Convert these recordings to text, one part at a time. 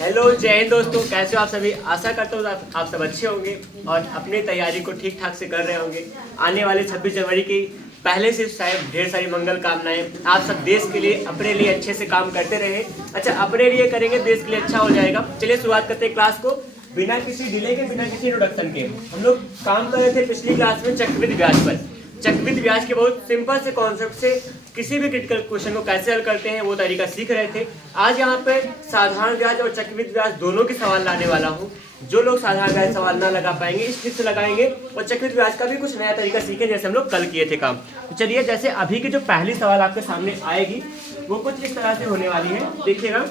Hello जय हिंद दोस्तों, कैसे हो आप सभी। आशा करता हूँ आप सब अच्छे होंगे और अपनी तैयारी को ठीक ठाक से कर रहे होंगे। आने वाले 26 जनवरी की पहले से शायद ढेर सारी मंगल कामनाएं। आप सब देश के लिए अपने लिए अच्छे से काम करते रहे। अच्छा, अपने लिए करेंगे देश के लिए अच्छा हो जाएगा। चलिए शुरुआत करते हैं क्लास को बिना किसी डिले के, बिना किसी इंट्रोडक्शन के। हम लोग काम कर रहे थे पिछली क्लास में चक्रवृद्धि ब्याज पर। चक्रवृद्धि ब्याज के बहुत सिंपल से कॉन्सेप्ट से किसी भी क्रिटिकल क्वेश्चन को कैसे हल करते हैं वो तरीका सीख रहे थे। आज यहाँ पे साधारण ब्याज और चक्रवृद्धि ब्याज दोनों के सवाल लाने वाला हूँ। जो लोग साधारण ब्याज सवाल ना लगा पाएंगे इस ट्रिक से लगाएंगे और चक्रवृद्धि ब्याज का भी कुछ नया तरीका सीखें जैसे हम लोग कल किए थे काम। तो चलिए, जैसे अभी की जो पहली सवाल आपके सामने आएगी वो कुछ इस तरह से होने वाली है। देखिएगा,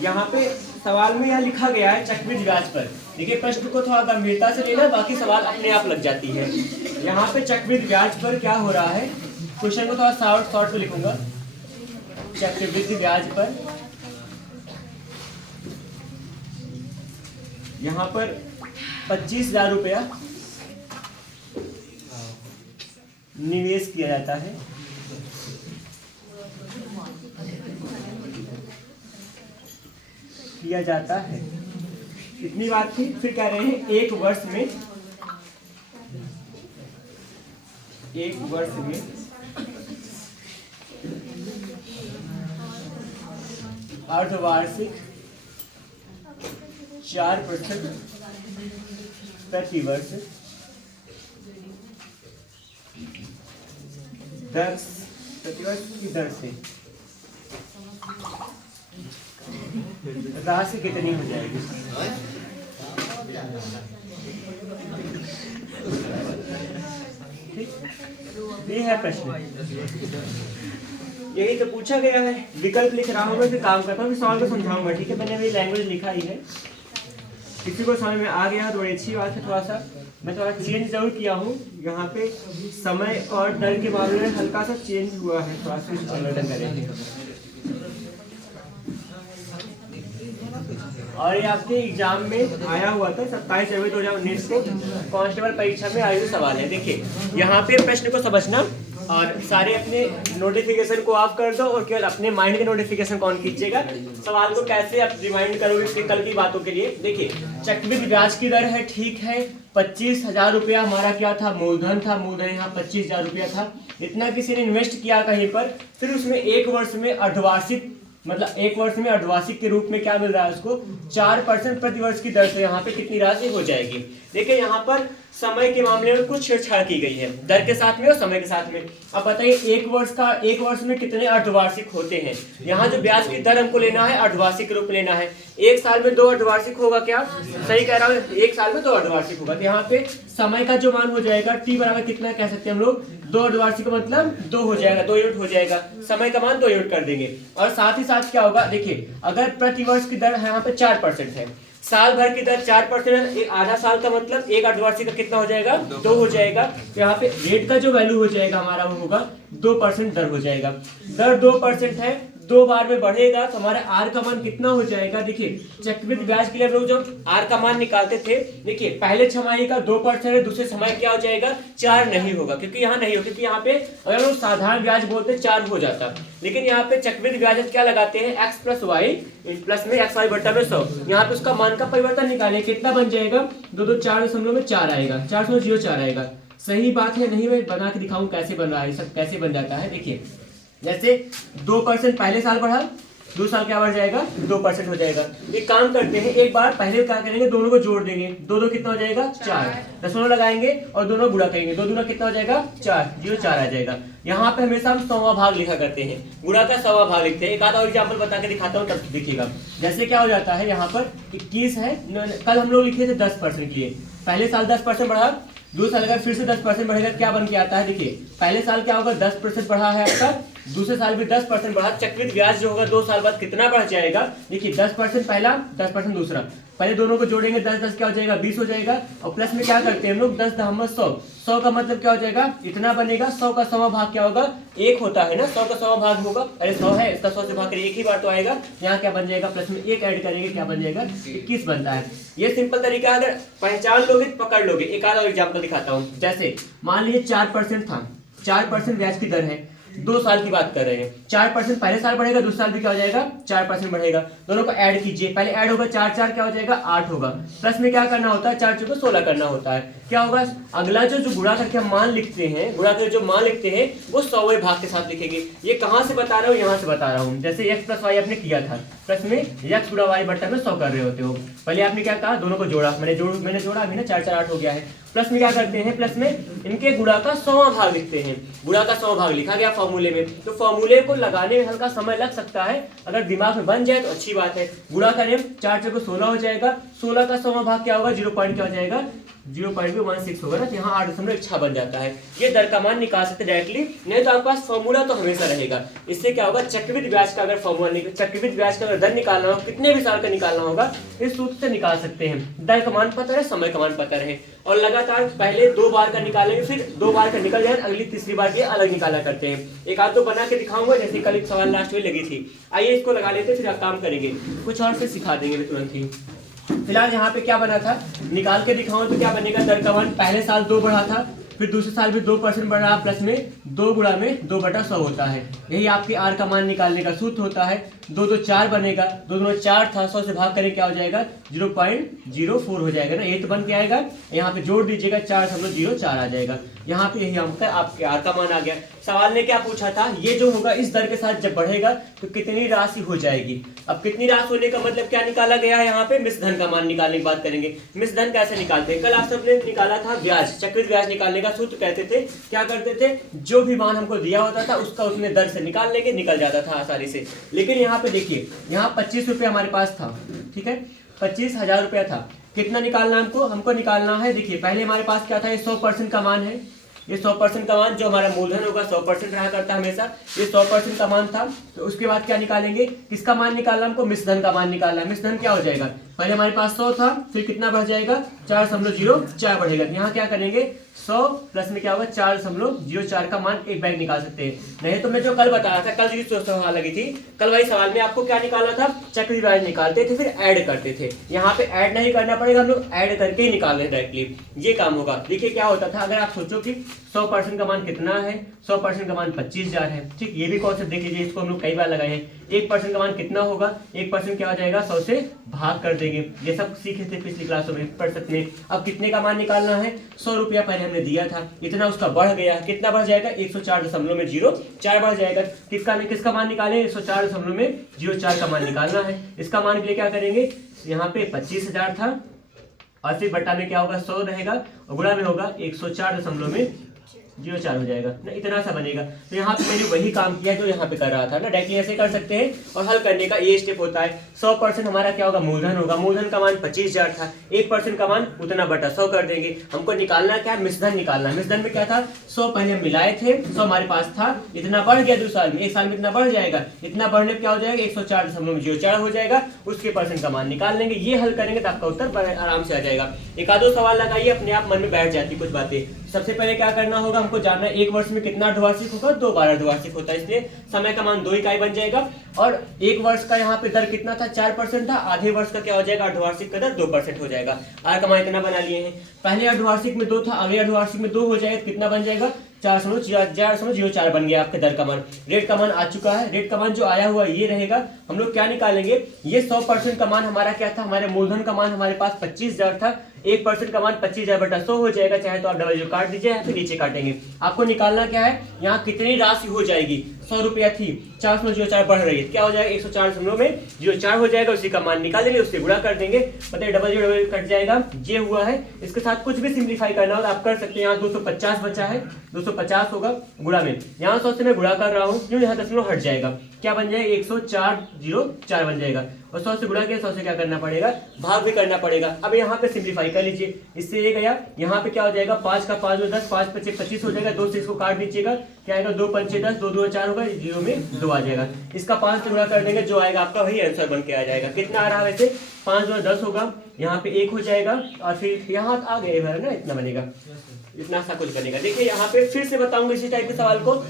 यहाँ पे सवाल में यहाँ लिखा गया है चक्रवृद्धि ब्याज पर। देखिए, प्रश्न को थोड़ा गंभीरता से लेना, बाकी सवाल अपने आप लग जाती है। यहाँ पे चक्रवृद्धि ब्याज पर क्या हो रहा है, क्वेश्चन को थोड़ा शॉर्ट में लिखूंगा। चक्रवृद्धि ब्याज पर यहाँ पर 25,000 रुपया निवेश किया जाता है। इतनी बात थी। फिर कह रहे हैं एक वर्ष में अर्धवार्षिक 4% प्रतिवर्ष की दर से राशि कितनी हो जाएगी। ये है प्रश्न, यही तो पूछा गया है। विकल्प लिख रहा हूँ मैं, फिर काम करता हूँ, फिर सवाल को समझाऊंगा। ठीक है, मैंने मेरी लैंग्वेज लिखा ही है। किसी को समझ में आ गया तो बड़ी अच्छी बात है। मैं थोड़ा चेंज जरूर किया हूँ। यहाँ पे समय और दर के मामले में हल्का सा चेंज हुआ है, थोड़ा सा परिवर्तन करेंगे। और ये आपके एग्जाम में आया हुआ था 27 जनवरी 2019 को कांस्टेबल परीक्षा में आए हुए सवाल है। देखिए, यहाँ पे प्रश्न को समझना और सारे अपने नोटिफिकेशन को ऑफ कर दो और केवल अपने माइंड के नोटिफिकेशन को ऑन कीजिएगा। सवाल को कैसे आप रिमाइंड करोगे कल की बातों के लिए। देखिए, चक्रवृद्धि ब्याज की दर है, ठीक है, 25,000 रुपया हमारा क्या था, मूलधन था। मूलधन यहाँ 25,000 रुपया था। इतना किसी ने इन्वेस्ट किया कहीं पर, फिर उसमें एक वर्ष में अर्धवार्षिक, मतलब एक वर्ष में अर्धवार्षिक के रूप में क्या मिल रहा है उसको, 4% प्रतिवर्ष की दर से यहाँ पे कितनी राशि हो जाएगी। देखिए, यहाँ पर समय के मामले में कुछ छेड़छाड़ की गई है, दर के साथ में और समय के साथ में। अब बताइए, एक वर्ष में कितने अर्धवार्षिक होते हैं। यहाँ जो ब्याज की दर हमको लेना है अर्धवार्षिक के रूप में लेना है। एक साल में 2 अर्धवार्षिक होगा क्या, सही कह रहा हूँ, एक साल में 2 अर्धवार्षिक होगा। तो यहाँ पे समय का जो मान हो जाएगा t बराबर कितना कह सकते हैं हम लोग, 2 अर्धवार्षिक का मतलब 2 हो जाएगा, 2 यूनिट हो जाएगा। समय का मान 2 यूनिट कर देंगे। और साथ ही साथ क्या होगा, देखिए, अगर प्रतिवर्ष की दर यहाँ पे 4% है, साल भर की दर 4% है, आधा साल का मतलब एक अर्धवार्षिक का कितना हो जाएगा, 2 हो जाएगा। तो यहाँ पे रेट का जो वैल्यू हो जाएगा हमारा वो होगा 2% दर हो जाएगा। दर 2% है, 2 बार में बढ़ेगा तो हमारा आर का मान कितना हो जाएगा। देखिए, चक्रवृद्धि ब्याज के लिए हम लोग जो आर का मान निकालते थे, देखिए पहले छमाही का 2% है, दूसरे छमाही क्या हो जाएगा, 4 नहीं होगा, क्योंकि यहाँ नहीं हो, क्योंकि यहाँ पे अगर हम साधारण ब्याज बोलते 4 हो जाता। लेकिन यहाँ पे चक्रवृद्धि ब्याज क्या लगाते हैं, x + y प्लस में xy बटा में 100। यहाँ पे उसका मान का परिवर्तन निकाले, कितना बन जाएगा, 2 4 आएगा, 404 आएगा। सही बात है, नहीं मैं बना के दिखाऊं कैसे बन रहा है, सब कैसे बन जाता है। देखिए, जैसे 2% पहले साल बढ़ा, 2 साल क्या बढ़ जाएगा, 2% हो जाएगा। एक काम करते हैं, एक बार पहले क्या करेंगे, दोनों को जोड़ देंगे, 2 कितना हो जाएगा, 4, दशमलव लगाएंगे और दोनों गुणा करेंगे, 2 दूना कितना हो जाएगा, 4, 0 4 आ जाएगा। यहाँ पे हमेशा हम 100वां भाग लिखा करते हैं, गुणा का 100वां भाग लिखते हैं। एक आधा और एग्जाम्पल बता के दिखाता हूँ, तब देखिएगा। जैसे क्या हो जाता है, यहाँ पर 21 है, कल हम लोग लिखे थे 10% के लिए, पहले साल 10% बढ़ा, 2 साल अगर फिर से 10% बढ़ेगा क्या बन के आता है। देखिए, पहले साल क्या होगा, 10% बढ़ा है आपका, दूसरे साल भी 10% बढ़ा। चक्रवृद्धि ब्याज जो होगा 2 साल बाद कितना बढ़ जाएगा। देखिए, 10% पहला, 10% दूसरा, पहले दोनों को जोड़ेंगे, 10 क्या हो जाएगा, 20 हो जाएगा। और प्लस में क्या करते हैं हम लोग, 10 दहम 100, 100 का मतलब क्या हो जाएगा, इतना बनेगा। 100 का 100वां भाग क्या होगा, 1 होता है ना, 100 का 100वां भाग होगा, अरे 100 है, इसका 100 से भाग करिए, एक ही बार तो आएगा। यहाँ क्या बन जाएगा, प्लस में 1 ऐड करेंगे, क्या बन जाएगा, 21 बनता है। ये सिंपल तरीका, अगर पहचान लोगे तो पकड़ लोगे। एक आधा एग्जाम्पल दिखाता हूँ। जैसे मान लीजिए 4% था, 4% ब्याज की दर है, 2 साल की बात कर रहे हैं। 4% पहले साल बढ़ेगा, दूसरे साल भी क्या हो जाएगा 4% बढ़ेगा। दोनों को ऐड कीजिए, पहले ऐड होगा 4 4 क्या हो जाएगा 8 होगा, प्लस में क्या करना होता है 4 4 को 16 करना होता है। क्या होगा अगला जो गुणा करके हम मान लिखते हैं, गुणा करके जो मान लिखते हैं वो 100वें भाग के साथ लिखेंगे। ये कहाँ से बता रहा हूँ, यहाँ से बता रहा हूँ। जैसे x प्लस वाई आपने किया था, प्लस में x गुणा वाई बट्टा में 100 कर रहे होते हो। पहले आपने क्या कहा, दोनों को जोड़ा, मैंने जोड़ा अभी ना 4 4 8 हो गया है। प्लस में क्या करते हैं, प्लस में इनके गुणा का 100वां भाग लिखते हैं। गुणा का 100वां भाग लिखा गया फॉर्मूले में, तो फॉर्मूले को लगाने में हल्का समय लग सकता है, अगर दिमाग में बन जाए तो अच्छी बात है। गुणा करें 4 4 को 16 हो जाएगा, 16 का 100वां भाग क्या होगा 0 पॉइंट क्या हो जाएगा 0.16 होगा ना, तो यहाँ 8.6 बन जाता है। ये दर का मान निकाल सकते डायरेक्टली, नहीं तो आपके पास फॉर्मूला तो हमेशा रहेगा। इससे क्या होगा चक्रवृद्धि ब्याज का अगर फॉर्मूला, चक्रवृद्धि ब्याज का अगर दर निकालना हो, कितने भी साल का निकालना होगा, इस सूत्र से निकाल सकते हैं। दर का मान पता रहे, समय का मान पता रहे, और लगातार पहले 2 बार का निकालेंगे, फिर 2 बार का निकल जाए, अगली तीसरी बार की अलग निकाला करते हैं। एक आध दो बना के दिखाऊंगा, जैसे कल एक सवाल लास्ट में लगी थी। आइए इसको लगा लेते, फिर आप काम करेंगे, कुछ और से सिखा देंगे तुरंत ही। फिलहाल यहाँ पे क्या बना था, निकाल के दिखाऊं तो क्या बनेगा, दर का मान पहले साल 2 बढ़ा था, फिर दूसरे साल भी 2% बढ़ रहा, प्लस में 2 गुणा में 2/100 होता है। यही आपके आर का मान निकालने का सूत्र होता है। 2 2 4 बनेगा, 2 2 4 था, 100 से भाग करें क्या हो जाएगा 0.04 हो जाएगा ना, ये तो बन के आएगा। यहाँ पे जोड़ दीजिएगा 4.04 आ जाएगा। यहाँ पे यही अंक आपके आर का मान आ गया। सवाल ने क्या पूछा था, ये जो होगा इस दर के साथ जब बढ़ेगा तो कितनी राशि हो जाएगी। अब कितनी राशि होने का मतलब क्या निकाला गया है, यहाँ पे मिश्र धन का मान निकालने की बात करेंगे। मिश्र धन कैसे निकालते हैं, कल आप सबने निकाला था ब्याज, चक्रवृद्धि ब्याज निकालने का सूत्र कहते थे, क्या करते थे, जो भी मान हमको दिया होता था उसका उसमें दर से निकाल लेंगे, निकल जाता था आसानी से। लेकिन यहाँ पे देखिए, यहाँ 25 रुपये हमारे पास था, ठीक है, 25,000 रुपया था। कितना निकालना हमको निकालना है, देखिए पहले हमारे पास क्या था, ये 100% का मान है, ये 100% का मान जो हमारा मूलधन होगा 100% रहा करता है हमेशा, ये 100% का मान था। तो उसके बाद क्या निकालेंगे, किसका मान निकालना हमको, मिश्र धन का मान निकालना है। मिश्र धन क्या हो जाएगा, पहले हमारे पास 100 था, फिर कितना बढ़ जाएगा 4.04 बढ़ेगा। यहाँ क्या करेंगे 100 प्लस में क्या होगा 4.04 का मान एक बैग निकाल सकते हैं। नहीं तो मैं जो कल बताया था, कल जो सवाल लगी थी, कल वाली सवाल में आपको क्या निकालना था, चक्रवृद्धि ब्याज निकालते थे, फिर ऐड करते थे। यहाँ पे ऐड नहीं करना पड़ेगा, हम लोग ऐड करके ही निकाल रहे डायरेक्टली, ये काम होगा। देखिए क्या होता था, अगर आप सोचो कि 100% का मान कितना है, 100% का मान 25,000 है, ठीक, ये भी कॉन्सेप्ट देख लीजिए, इसको हम लोग कई बार लगाए हैं। 1% का मान कितना होगा, 1% क्या हो जाएगा 100 से भाग कर देंगे, ये सब सीखे थे पिछली क्लासों में, पढ़ सकते हैं। अब कितने का मान निकालना है, 100 रुपया पहले हमने दिया था, इतना उसका बढ़ गया, कितना बढ़ जाएगा 104.04 बढ़ जाएगा। किसका मान निकालें, 104.04 का मान निकालना है। इसका मान के लिए क्या करेंगे, यहाँ पे 25,000 था, और फिर बट्टा में क्या होगा 100 रहेगा, और गुणा में होगा 104.04 हो जाएगा ना, इतना सा बनेगा। तो यहाँ पे मैंने वही काम किया जो यहाँ पे कर रहा था ना, डायरेक्टली ऐसे कर सकते हैं। और हल करने का ये स्टेप होता है, 100% हमारा क्या होगा मूलधन होगा, मूलधन का मान 25,000 था, 1% का मान उतना बटा 100 कर देंगे। हमको निकालना क्या है, मिश्र धन निकालना है। मिश्र धन में क्या था, 100 पहले हम मिलाए थे, 100 हमारे पास था, इतना बढ़ गया 2 साल में, 1 साल में इतना बढ़ जाएगा, इतना बढ़ने क्या हो जाएगा 104.04 हो जाएगा, उसके परसेंट का मान निकाल लेंगे। ये हल करेंगे तो आपका उत्तर आराम से आ जाएगा। एक आधो सवाल लगाइए, अपने आप मन में बैठ जाती कुछ बातें। सबसे पहले क्या करना होगा, हमको जानना है 1 वर्ष में कितना अर्धवार्षिक होगा, 2 बार अर्धवार्षिक होता है, इसलिए समय का मान 2 इकाई बन जाएगा। और 1 वर्ष का यहाँ पे दर कितना था 4% था, आधे वर्ष का क्या हो जाएगा अर्धवार्षिक का दर 2% हो जाएगा। आर का मान इतना बना लिए हैं, पहले अर्धवार्षिक में 2 था, अगले अर्धवार्षिक में 2 हो जाएगा, कितना बन जाएगा 4.04 बन गया आपके दर का मान। रेट का मान आ चुका है, रेट का मान जो आया हुआ ये रहेगा। हम लोग क्या निकालेंगे, ये 100% का मान हमारा क्या था, हमारे मूलधन का मान हमारे पास 25,000 था, 1% का मान 25,000 बटा 100 हो जाएगा, चाहे तो आप डबल जीरो काट दीजिए या फिर नीचे काटेंगे। आपको निकालना क्या है, यहाँ कितनी राशि हो जाएगी, 100 रुपया थी, 4.04 बढ़ रही है, क्या हो जाएगा 104.04 हो जाएगा, उसी का मान निकालेंगे, उससे गुणा कर देंगे, पता है डबल जीरो कट जाएगा, ये हुआ है। इसके साथ कुछ भी सिंप्लीफाई करना हो तो आप कर सकते हैं। यहाँ 250 बचा है, 250 होगा गुणा में, यहाँ 100 से मैं गुणा कर रहा हूँ क्यों, यहाँ 10 हट जाएगा, क्या बन जाएगा 104.04 बन जाएगा, और 100 से गुणा किया, 100 से क्या करना पड़ेगा भाग भी करना पड़ेगा। अब यहाँ पे सिंप्लीफाई कर लीजिए, इससे ये गया, यहाँ पे क्या हो जाएगा 5 का 5 में 10, 5 × 5 = 25 हो जाएगा, 2 से इसको काट दीजिएगा, क्या आएगा 2 × 5 = 10, 2 2 4 होगा, 0 में 2 आ जाएगा। इसका 5 से गुणा कर देंगे, जो आएगा आपका वही आंसर बन के आ जाएगा। कितना आ रहा है वैसे 5 × 10 होगा, यहाँ पे 1 हो जाएगा, और फिर यहाँ आ गए ना, इतना बनेगा, इतना सा कुछ बनेगा। देखिए यहाँ पे फिर से बताऊंगा इसी टाइप के सवाल को,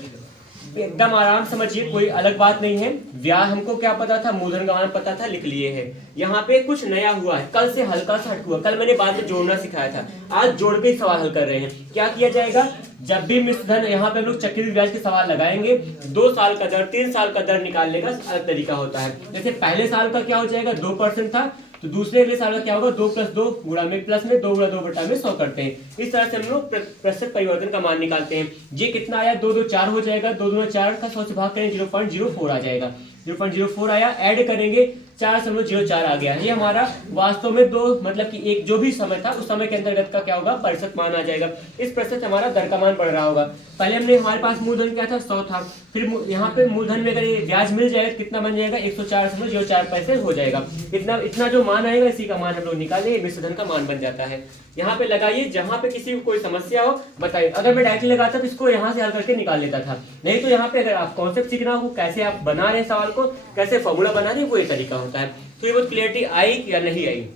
एकदम आराम समझिए, कोई अलग बात नहीं है। ब्याज हमको क्या पता था, मूलधन का मान पता था, लिख लिए है। यहाँ पे कुछ नया हुआ है, कल से हल्का सा हट हुआ। कल मैंने बाद में जोड़ना सिखाया था, आज जोड़ के सवाल हल कर रहे हैं। क्या किया जाएगा, जब भी मिश्र धन, यहाँ पे हम लोग चक्रवृद्धि ब्याज के सवाल लगाएंगे, 2 साल का दर 3 साल का दर निकालने का अलग तरीका होता है। जैसे पहले साल का क्या हो जाएगा, 2% था, तो दूसरे अगले साल का क्या होगा, 2 + 2 गुणा में प्लस में 2 × 2 बटा में 100 करते हैं। इस तरह से हम लोग प्रतिशत परिवर्तन का मान निकालते हैं। ये कितना आया, 2 2 4 हो जाएगा, 2 2 4 का 100 से भाग करें 0.04 आ जाएगा। 0.04 आया, ऐड करेंगे 4.04 आ गया। ये हमारा वास्तव में दो मतलब कि एक जो भी समय था उस समय के अंतर्गत का क्या होगा, प्रतिशत मान आ जाएगा। इस प्रतिशत हमारा दर का मान बढ़ रहा होगा। पहले हमने हमारे पास मूलधन क्या था, 100 था, फिर यहाँ पे मूलधन में अगर ये ब्याज मिल जाएगा कितना बन जाएगा, 104.04 पैसे हो जाएगा। इतना जो मान आएगा इसी का मान हम लोग निकालेंगे, मिश्र धन का मान बन जाता है। यहाँ पे लगाइए, जहाँ पे किसी को कोई समस्या हो बताइए। अगर मैं डायरेक्टली लगाता तो इसको यहाँ से हल करके निकाल लेता था, नहीं तो यहाँ पे अगर आप कॉन्सेप्ट सीखना हो, कैसे आप बना रहे हैं सवाल को, कैसे फॉर्मूला बना रहे हैं, वो ये तरीका होता है। तो ये बहुत क्लियरिटी आई या नहीं आई।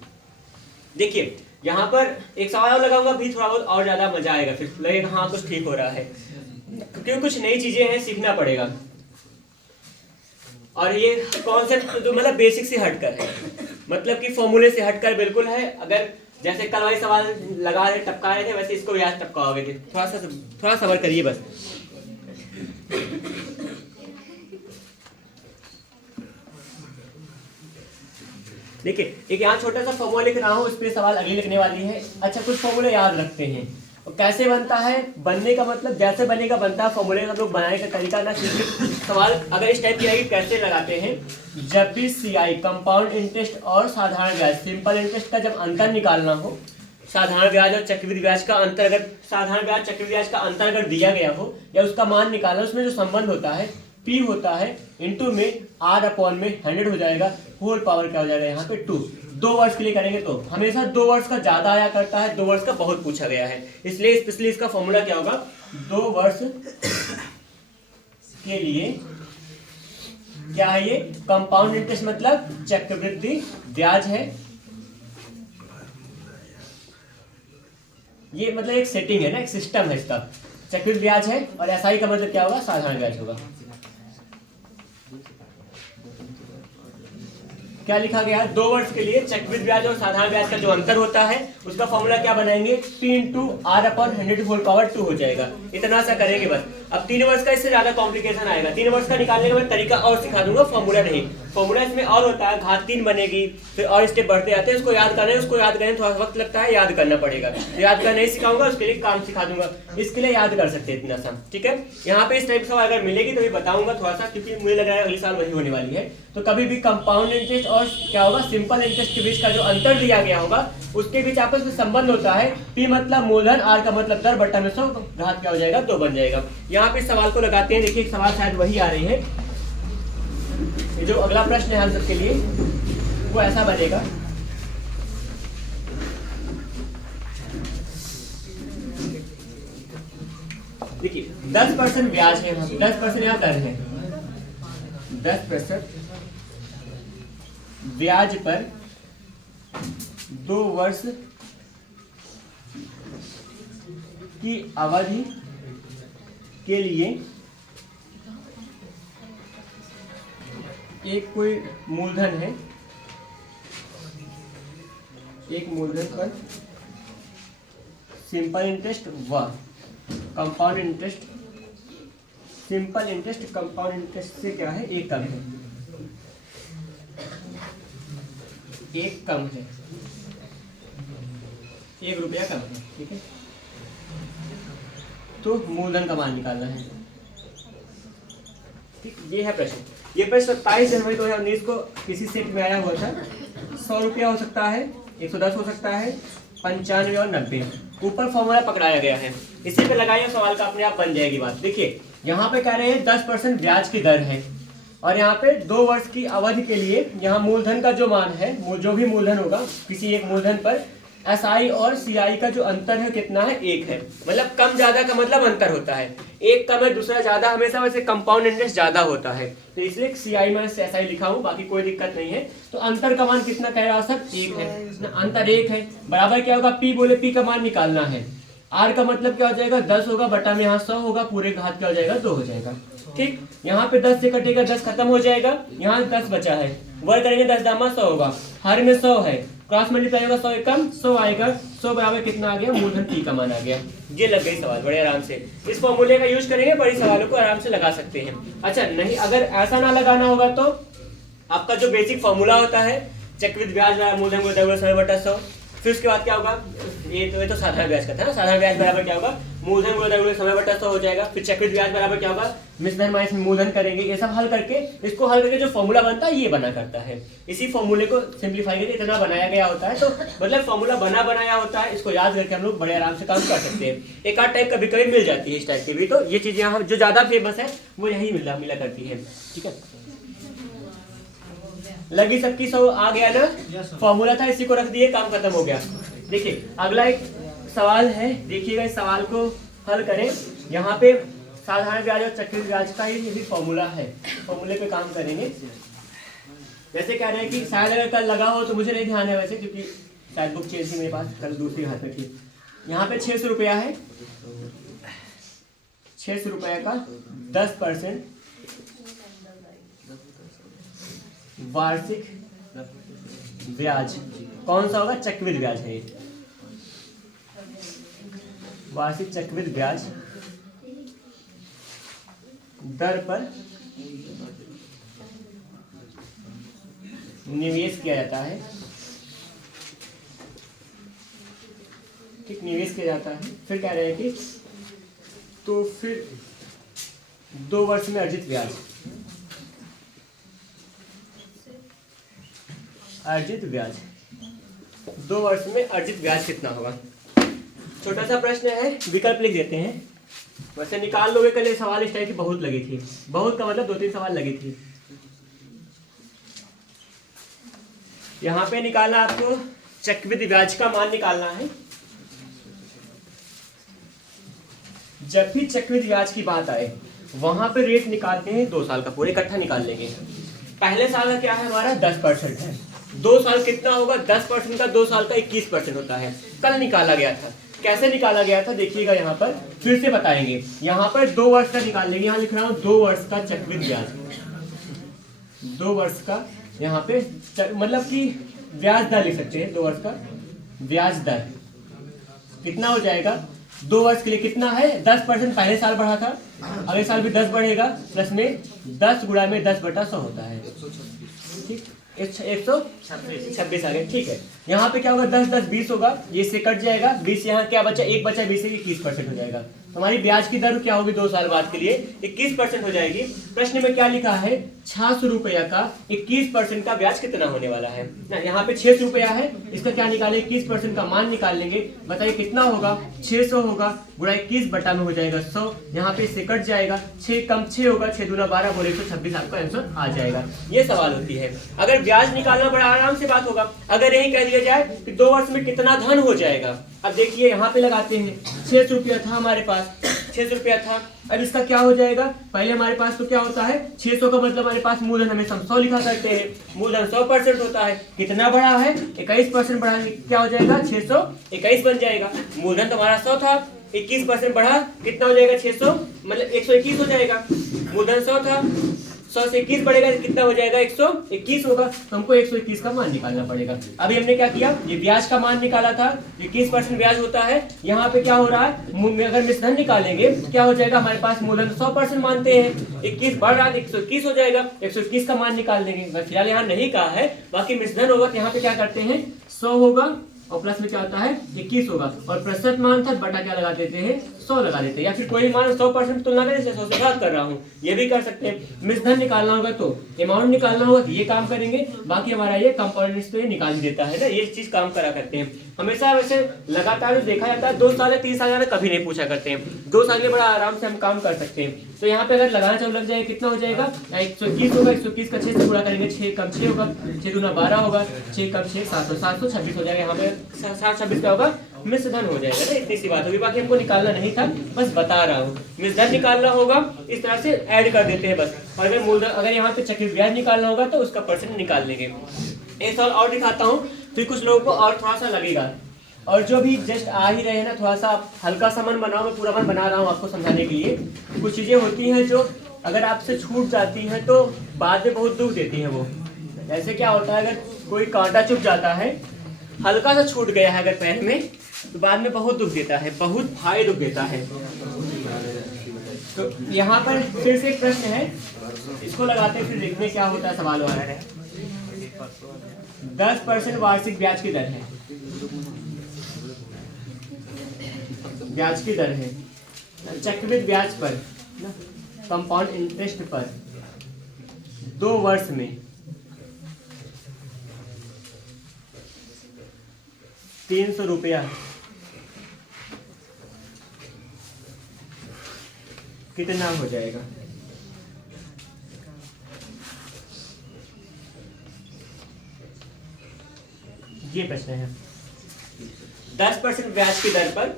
देखिए यहाँ पर एक सवाल और लगाऊंगा, भी थोड़ा बहुत और ज्यादा मजा आएगा, फिर लगेगा हाँ कुछ ठीक हो रहा है, क्योंकि कुछ नई चीजें हैं, सीखना पड़ेगा। और ये कॉन्सेप्ट जो मतलब बेसिक से हटकर है, मतलब कि फॉर्मूले से हटकर बिल्कुल है। अगर जैसे कल वाले सवाल लगा रहे टपका रहे थे, वैसे इसको भी आज टपकाओगे। थोड़ा सब्र करिए बस। देखिए एक यहाँ छोटा सा फॉर्मूला लिख रहा हूँ, इस पे सवाल अगली लिखने वाली है। अच्छा कुछ फॉर्मूला याद रखते हैं, और कैसे बनता है, बनने का मतलब जैसे बनेगा बनता है, फॉर्मूले हम लोग बनाने का तरीका ना सीखे। सवाल अगर इस टाइप की आएगी कैसे लगाते हैं, जब भी सीआई कंपाउंड इंटरेस्ट और साधारण ब्याज सिंपल इंटरेस्ट का जब अंतर निकालना हो, साधारण ब्याज और चक्रवृद्धि ब्याज का अंतर, अगर साधारण ब्याज चक्रवृद्धि ब्याज का अंतर अगर दिया गया हो या उसका मान निकालना, उसमें जो संबंध होता है P होता है इंटू में R/में 100 हो जाएगा, होल पावर क्या हो जाएगा यहाँ पे 2। 2 वर्ष के लिए करेंगे तो हमेशा 2 वर्ष का ज्यादा आया करता है, 2 वर्ष का बहुत पूछा गया है, इसलिए स्पेशली इसका फॉर्मूला क्या होगा, 2 वर्ष के लिए क्या है, ये कंपाउंड इंटरेस्ट मतलब चक्रवृद्धि ब्याज है। ये मतलब एक सेटिंग है ना, एक सिस्टम है इसका, चक्रवृद्धि ब्याज है, और एसआई का मतलब क्या होगा, साधारण ब्याज होगा। क्या लिखा गया है, 2 वर्ष के लिए चक्रवृद्धि ब्याज और साधारण ब्याज का जो अंतर होता है उसका फॉर्मूला क्या बनाएंगे, P × R/100 होल पावर 2 हो जाएगा। इतना सा करेंगे बस। अब 3 वर्ष का इससे ज्यादा कॉम्प्लिकेशन आएगा, 3 वर्ष का निकालने का मैं तरीका और सिखा दूंगा, फॉर्मूला नहीं। फॉर्मूला इसमें और होता है, घात 3 बनेगी, फिर और स्टेप बढ़ते जाते हैं, उसको याद करना है, उसको याद करने थोड़ा वक्त लगता है, याद करना पड़ेगा। याद करना नहीं सिखाऊंगा, उसके लिए काम सिखा दूंगा, इसके लिए याद कर सकते हैं इतना सा, ठीक है। यहाँ पे इस टाइप का अगर मिलेगी तो भी बताऊंगा थोड़ा सा, क्योंकि मुझे लग रहा है अगले साल वही होने वाली है। तो कभी भी कंपाउंड इंटरेस्ट और क्या होगा, सिंपल इंटरेस्ट के बीच का जो अंतर दिया गया होगा उसके बीच आपस में संबंध होता है, P मतलब मूलधन, R का मतलब दर, बटा में 100, घात क्या हो जाएगा, 2 बन जाएगा। यहाँ पे सवाल को लगाते हैं। देखिए सवाल शायद वही आ रही है, ये जो अगला प्रश्न है हम सबके लिए वो ऐसा बनेगा। देखिए 10% ब्याज है, 10% यहाँ दर है, 10% ब्याज पर 2 वर्ष की अवधि के लिए एक कोई मूलधन है, एक मूलधन पर सिंपल इंटरेस्ट व compound interest, simple interest compound interest से क्या है, एक कम है, एक कम है, 1 रुपया कम है, ठीक है। तो मूलधन का मान निकालना है, ठीक। ये है प्रश्न। ये प्रश्न 27 जनवरी 2019 को किसी सेट में आया हुआ था। 100 रुपया हो सकता है, 110 हो सकता है, 95 और 90। ऊपर फॉर्मूला पकड़ाया गया है, इसी पे लगाइए, सवाल का अपने आप बन जाएगी बात। देखिए यहाँ पे कह रहे हैं 10% ब्याज की दर है, और यहाँ पे 2 वर्ष की अवधि के लिए यहाँ मूलधन का जो मान है, जो भी मूलधन होगा किसी एक मूलधन पर, एसआई और सीआई का जो अंतर है कितना है, 1 है। मतलब कम ज्यादा का मतलब अंतर होता है, एक कम है दूसरा ज्यादा, हमेशा वैसे कंपाउंड इंटरेस्ट ज्यादा होता है, तो इसलिए सीआई में एसआई लिखा हूँ, बाकी कोई दिक्कत नहीं है। तो अंतर का मान कितना कह रहा है सर, 1 है, अंतर 1 है, बराबर क्या होगा, पी बोले, पी का मान निकालना है, आर का मतलब क्या हो जाएगा 10 होगा बटा में यहाँ 100 होगा, पूरे का हाथ क्या हो जाएगा 2 हो जाएगा। ठीक, यहाँ पे 10 से कटेगा 10 खत्म हो जाएगा, यहाँ 10 बचा है, वर्ग करेंगे 10 दामा 100 होगा, हर में 100 है, क्रॉस मल्टीप्लाई होगा 100 एकम 100 आएगा, 100 बराबर कितना आ गया मूलधन टी का मान आ गया। ये लग गई सवाल बड़े आराम से, इस फॉर्मूले का यूज करेंगे बड़ी सवालों को आराम से लगा सकते हैं। अच्छा नहीं अगर ऐसा ना लगाना होगा तो आपका जो बेसिक फॉर्मूला होता है चक्रवृद्धि ब्याज बराबर मूलधन गुणा दर समय बटा 100, फिर उसके बाद क्या होगा ये तो साधारण ब्याज का था ना, साधारण ब्याज बराबर क्या होगा मूलधन गुणा दर समय बटा 100 हो जाएगा, फिर चक्रवृद्धि ब्याज बराबर क्या होगा मिश्र धन माइनस मूलधन करेंगे, ये सब हल करके इसको हल करके जो फॉर्मूला बनता है ये बना करता है। इसी फॉर्मूले को सिंप्लीफाई करके इतना बनाया गया होता है, तो मतलब फॉर्मूला बना बनाया होता है, इसको याद करके हम लोग बड़े आराम से काम कर सकते हैं। एक आध टाइप कभी कभी मिल जाती है इस टाइप की भी, तो ये चीज यहाँ जो ज्यादा फेमस है वो यही मिला करती है। ठीक है, लगी सबकी 100 आ गया ना, फॉर्मूला था इसी को रख दिए, काम खत्म हो गया। देखिए अगला एक सवाल है, देखिएगा इस सवाल को हल करें। यहाँ पे साधारण ब्याज और चक्रवृद्धि ब्याज का ही भी फॉर्मूला है, फॉर्मूले पे काम करेंगे। जैसे कह रहे हैं कि शायद अगर कल लगा हो तो मुझे नहीं ध्यान है वैसे, क्योंकि शायद बुक चेंज थी मेरे पास, कल दूसरी हाथ में थी। यहाँ पे 600 रुपया है, 600 रुपया का 10% वार्षिक ब्याज, कौन सा होगा चक्रवृद्धि ब्याज है, वार्षिक चक्रवृद्धि ब्याज दर पर निवेश किया जाता है। ठीक, निवेश किया जाता है। फिर कह रहे हैं कि तो फिर 2 वर्ष में अर्जित ब्याज, अर्जित ब्याज 2 वर्ष में अर्जित ब्याज कितना होगा। छोटा सा प्रश्न है, विकल्प लिख देते हैं, वैसे निकाल लोगे। कल ये सवाल इस टाइप की बहुत लगी थी, बहुत का मतलब 2-3 सवाल लगी थी। यहाँ पे निकालना आपको चक्रवृद्धि ब्याज का मान निकालना है। जब भी चक्रवृद्धि ब्याज की बात आए वहां पे रेट निकालते हैं 2 साल का, पूरे इकट्ठा निकाल लेंगे। पहले साल का क्या है हमारा 10% है, 2 साल कितना होगा 10% का 2 साल का 21% होता है। कल निकाला गया था, कैसे निकाला गया था देखिएगा, यहाँ पर फिर से बताएंगे। यहाँ पर 2 वर्ष का निकाल लेंगे, यहाँ लिख रहा हूँ 2 वर्ष का चक्रवृद्धि ब्याज, 2 वर्ष का यहाँ पे मतलब कि ब्याज दर लिख सकते हैं। 2 वर्ष का ब्याज दर कितना हो जाएगा, 2 वर्ष के लिए कितना है 10% पहले साल बढ़ा था, अगले साल भी 10 बढ़ेगा, प्लस में 10 गुणा में 10 बटा 100 होता है। ठीक, 126 आ गया। ठीक है, यहाँ पे क्या होगा 10-10 20 होगा, ये से कट जाएगा, 20 यहाँ क्या बचा 1 बचा, 20 से 21% हो जाएगा। हमारी ब्याज की दर क्या होगी 2 साल बाद के लिए 21% हो जाएगी। प्रश्न में क्या लिखा है 600 रुपया का 21% का ब्याज कितना होने वाला है। यहाँ पे 600 रुपया है, इसका क्या निकाले 21% का मान निकाल लेंगे, बताइए कितना होगा 600 होगा गुणा 21 बटा में हो जाएगा 100, यहाँ पे से कट जाएगा, 6 कम 6 होगा, 6 दूना 12 बोले 126 आपका आंसर आ जाएगा। ये सवाल होती है। अगर ब्याज निकालना बड़ा आराम से बात होगा, अगर यही कह दिया जाए कि 2 वर्ष में कितना धन हो जाएगा। अब देखिए यहाँ पे लगाते हैं 600 रुपया था हमारे पास, 600 रुपया था, अब इसका क्या हो जाएगा, पहले हमारे पास तो क्या होता है 600 का मतलब हमारे पास मूलधन हमें 100 लिखा करते हैं, मूलधन 100% होता है, कितना बढ़ा है 21% बढ़ा, क्या हो जाएगा 621 बन जाएगा। मूलधन तुम्हारा 100 था, 21% बढ़ा, कितना हो जाएगा 600 मतलब 121 हो जाएगा। मूलधन 100 था, 100 से 21 बढ़ेगा कितना हो जाएगा 121 होगा, तो हमको 121 का मान निकालना पड़ेगा। अभी हमने क्या किया, ये ब्याज का मान निकाला था, 21% ब्याज होता है। यहाँ पे क्या हो रहा है, अगर मिश्रधन निकालेंगे क्या हो जाएगा, हमारे पास मूलधन 100% मानते हैं, 21 बढ़ रहा है 121 हो जाएगा, 121 का मान निकाल देंगे। फिलहाल यहाँ नहीं कहा है, बाकी मिश्रधन होगा तो यहाँ पे क्या करते हैं 100 होगा और प्लस में क्या होता है 21 होगा, और प्रतिशत मान था बटा क्या लगा देते हैं 100 लगा देते हैं, या फिर कोई मान 100% तुलना करें, 100 से बात कर रहा हूँ, ये भी कर सकते हैं। मिश्रधन निकालना होगा तो अमाउंट निकालना होगा तो ये काम करेंगे, बाकी हमारा ये कंपोनेंट्स तो ये निकाल ही देता है ना, ये चीज काम करा करते हैं हमेशा। वैसे लगातार देखा जाता है 2 साल या 3 साल कभी नहीं पूछा करते हैं, 2 साल के बड़ा आराम से हम काम कर सकते हैं। तो यहाँ पे अगर लगाना चाहो लग जाएगा, कितना हो जाएगा 121 होगा, 121 का 6 से गुणा करेंगे, 6 कम 6 होगा, 6 दूना 12 होगा, 6 कम 6 726 हो जाएगा, यहाँ पे 726 का होगा मिश्रधन हो जाएगा ना, इतनी सी बात होगी। बाकी हमको निकालना नहीं था, बस बता रहा हूँ। मिश्रधन निकालना होगा इस तरह से ऐड कर देते हैं बस, और अगर मूलधन अगर यहाँ पे चक्रवृद्धि ब्याज निकालना होगा तो उसका परसेंट निकाल लेंगे। एक सवाल और दिखाता हूँ, फिर कुछ लोगों को और थोड़ा सा लगेगा। और जो भी जस्ट आ ही रहे हैं ना, थोड़ा सा हल्का सा मन बनाओ, मैं पूरा मन बना रहा हूँ आपको समझाने के लिए। कुछ चीज़ें होती हैं जो अगर आपसे छूट जाती हैं तो बाद में बहुत दुख देती हैं वो। जैसे क्या होता है, अगर कोई कांटा चुभ जाता है, हल्का सा छूट गया है अगर पैर में, तो बाद में बहुत दुख देता है, बहुत भारी दुख देता है। तो यहाँ पर फिर से एक प्रश्न है, इसको लगाते हैं फिर देखते हैं क्या होता है। सवाल आ रहा है 10% वार्षिक ब्याज की दर है, ब्याज की दर है चक्रवृद्धि ब्याज पर, कंपाउंड इंटरेस्ट पर 2 वर्ष में 300 रुपया कितना हो जाएगा? ये प्रश्न है। 10% ब्याज की दर पर,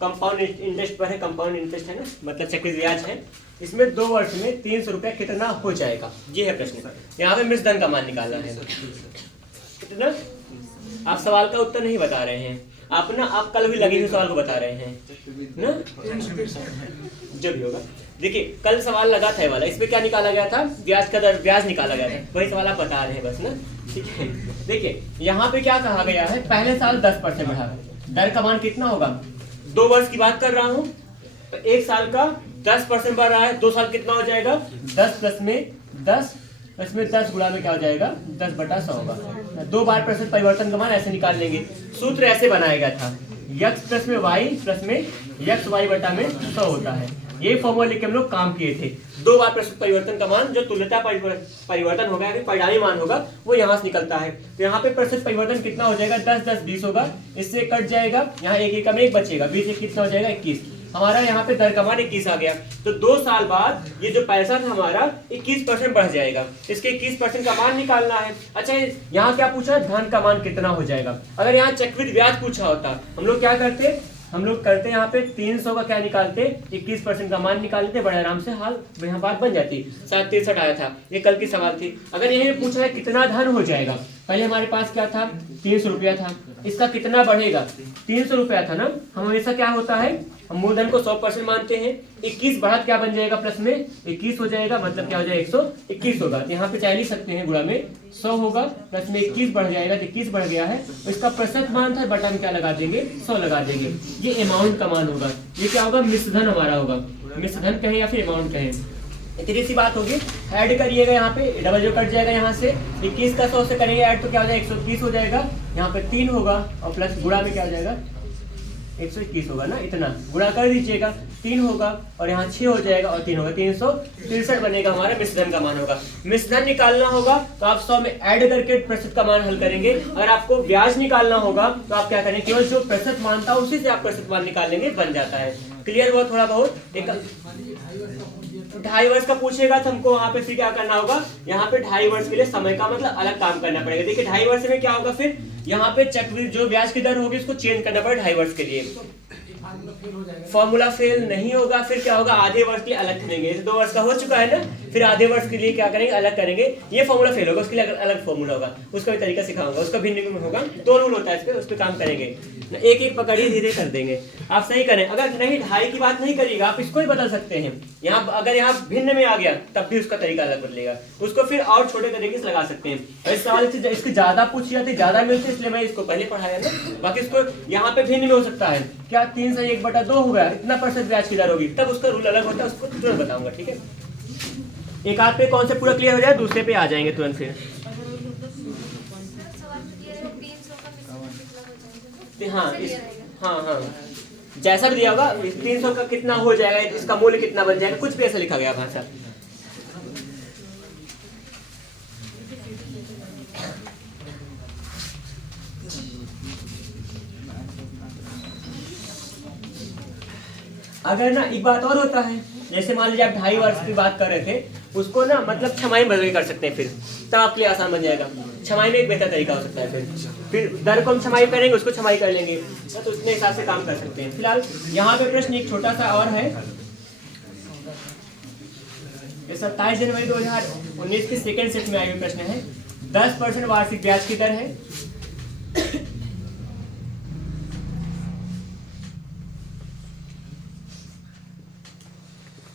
कंपाउंड इंटरेस्ट पर है, कंपाउंड इंटरेस्ट है ना, मतलब चक्रवृद्धि ब्याज है, इसमें 2 वर्ष में 300 रुपया कितना हो जाएगा? ये है प्रश्न। यहाँ पे मिश्रधन का मान निकालना है। कितना? आप सवाल का उत्तर नहीं बता रहे हैं, आप ना, आप कल भी लगे हुए सवाल को बता रहे हैं ना, जो भी होगा। देखिए कल सवाल लगा था वाला, इसमें क्या निकाला गया था? ब्याज का दर, ब्याज निकाला गया था, वही सवाल आप बता रहे हैं बस ना, ठीक है। देखिए यहाँ पे क्या कहा गया है, पहले साल 10% बढ़ा, दर का मान कितना होगा? 2 वर्ष की बात कर रहा हूँ, तो 1 साल का 10% बढ़ रहा है, 2 साल कितना हो जाएगा? 10 प्लस में 10, इसमें 10 गुणा में क्या हो जाएगा? 10/100 होगा। 2 बार प्रतिशत परिवर्तन का मान ऐसे निकाल लेंगे। सूत्र ऐसे बनाया गया था, x प्लस में y प्लस में x y बटा में 100 होता है। ये फॉर्मूला लेके हम लोग काम किए थे। 2 बार प्रतिशत परिवर्तन का मान जो तुल्यता परिवर्तन होगा, परिणामी मान होगा, वो यहाँ से निकलता है। तो यहाँ पे प्रतिशत परिवर्तन कितना हो जाएगा? 10 10 20 होगा, इससे कट जाएगा, यहाँ एक में 1 बचेगा, 20 एक कितना हो जाएगा? 21। हमारा यहाँ पे दर का मान 21 आ गया। तो 2 साल बाद ये जो पैसा था हमारा 21% बढ़ जाएगा, इसके 21% का मान निकालना है। अच्छा यहाँ क्या पूछा है? धन का मान कितना हो जाएगा। अगर यहाँ चक्रवृद्धि ब्याज पूछा होता, हम लोग क्या करते? हम लोग करते यहाँ पे 300 का क्या निकालते? 21% का मान निकाल लेते, बड़े आराम से हाल यहाँ बात बन जाती। 63 आया था, ये कल की सवाल थी। अगर यही पूछा है कितना धन हो जाएगा, पहले हमारे पास क्या था? 300 रुपया था, इसका कितना बढ़ेगा? 300 रुपया था ना। हम हमेशा क्या होता है, हम मूलधन को 100% मानते हैं। 21 बढ़ा क्या बन जाएगा? प्लस में 21 हो जाएगा, मतलब क्या हो जाएगा? 121 होगा। तो यहाँ पे चाह नहीं सकते हैं, गुणा में 100 होगा, प्लस में 21 बढ़ जाएगा, 21 बढ़ गया है। तो इसका प्रतिशत मान था, बटा में क्या लगा देंगे? 100 लगा देंगे। ये अमाउंट का मान होगा। ये क्या होगा? मिश्रधन हमारा होगा। मिश्रधन कहें या फिर अमाउंट कहें, इतनी सी बात होगी। ऐड करिएगा, यहाँ पे डबल जो कट जाएगा, यहाँ से 21 का 100 से करेंगे ऐड, तो क्या हो जाएगा? 121 हो जाएगा। यहाँ पे 3 होगा और प्लस गुणा में क्या हो जाएगा? 121 होगा ना, इतना गुणा कर दीजिएगा। 3 होगा और यहाँ 6 हो जाएगा और 3 होगा, 363 बनेगा, हमारा मिश्रधन का मान होगा। मिश्रधन निकालना होगा तो आप 100 में ऐड करके प्रतिशत का मान हल करेंगे। अगर आपको ब्याज निकालना होगा तो आप क्या करेंगे? केवल जो प्रतिशत मान था उसी से आप प्रतिशत मान निकाल लेंगे, बन जाता है। क्लियर हुआ थोड़ा बहुत? 2.5 वर्ष का पूछेगा तो हमको वहां पे फिर क्या करना होगा? यहाँ पे 2.5 वर्ष के लिए समय का मतलब अलग काम करना पड़ेगा। देखिए 2.5 वर्ष में क्या होगा, फिर यहाँ पे चक्रवृद्धि जो ब्याज की दर होगी उसको चेंज करना पड़ेगा 2.5 वर्ष के लिए। फॉर्मूला फेल नहीं होगा, फिर क्या होगा? आधे वर्ष के लिए अलग करेंगे। 2 वर्ष का हो चुका है ना, फिर आधे वर्ष के लिए क्या करेंगे? अलग करेंगे। ये फॉर्मूला फेल होगा, उसके लिए अलग फॉर्मूला होगा, उसका भी तरीका सिखाऊंगा, उसका भिन्न होगा। 2 रूल होता है इस पे, उस पर काम करेंगे। एक एक पकड़िए, धीरे कर देंगे। आप सही करें। अगर नहीं 2.5 की बात नहीं करिएगा, आप इसको ही बदल सकते हैं। यहाँ अगर यहाँ भिन्न में आ गया तब भी उसका तरीका अलग बदलेगा, उसको फिर और छोटे तरीके से लगा सकते हैं। इस सवाल से इसकी ज्यादा पूछी जाती, ज्यादा मिलती, इसलिए मैं इसको पहले पढ़ाया ना। बाकी इसको यहाँ पे भिन्न में हो सकता है। क्या 3 से 1/2 हो गया, इतना % ब्याज की दर होगी, तब उसका रूल अलग होता है, उसको तुरंत बताऊंगा। ठीक है, एक आध पे कौन से पूरा क्लियर हो जाए, दूसरे पे आ जाएंगे तुरंत फिर। हाँ हाँ जैसा भी दिया होगा, 300 का कितना हो जाएगा, इसका मूल्य कितना बन जाएगा, कुछ भी ऐसा लिखा गया भाषा। अगर ना एक बात और होता है, जैसे मान लीजिए आप 2.5 वर्ष की बात कर रहे थे, उसको ना मतलब छमाही में बदल कर सकते हैं, फिर तब आपके लिए आसान बन जाएगा। छमाही में एक बेहतर तरीका हो सकता है। फिर दर को हम छमाही करेंगे, उसको छमाही कर लेंगे, तो उसके हिसाब से काम कर सकते हैं। फिलहाल यहाँ पे प्रश्न एक छोटा सा और है। 27 जनवरी 2019 के सेकेंड सेट में आई हुई प्रश्न है। 10% वार्षिक ब्याज की दर है,